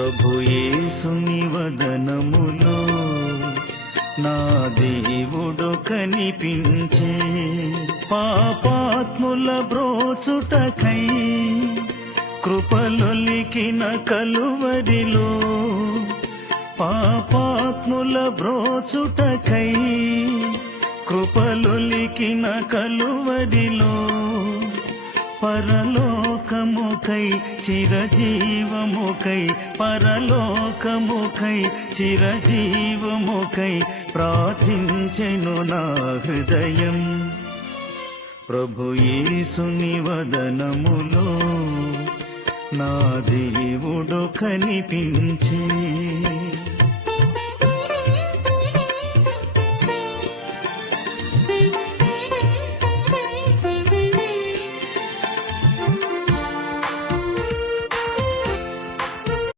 ప్రభు యేసుని వదనములో నా దేవుడు కనిపించే, పాపాత్ముల బ్రోచుటకై కృపలొలికిన కలువరిలో, పాపాత్ముల బ్రోచుటకై కృపలొలికిన కలువరిలో, పరలోకముకై చిరజీవముకై, పరలోకముకై చిరజీవముకై ప్రార్థించెను నా హృదయం. ప్రభు యేసుని వదనములో నా దేవుడు కనిపించే.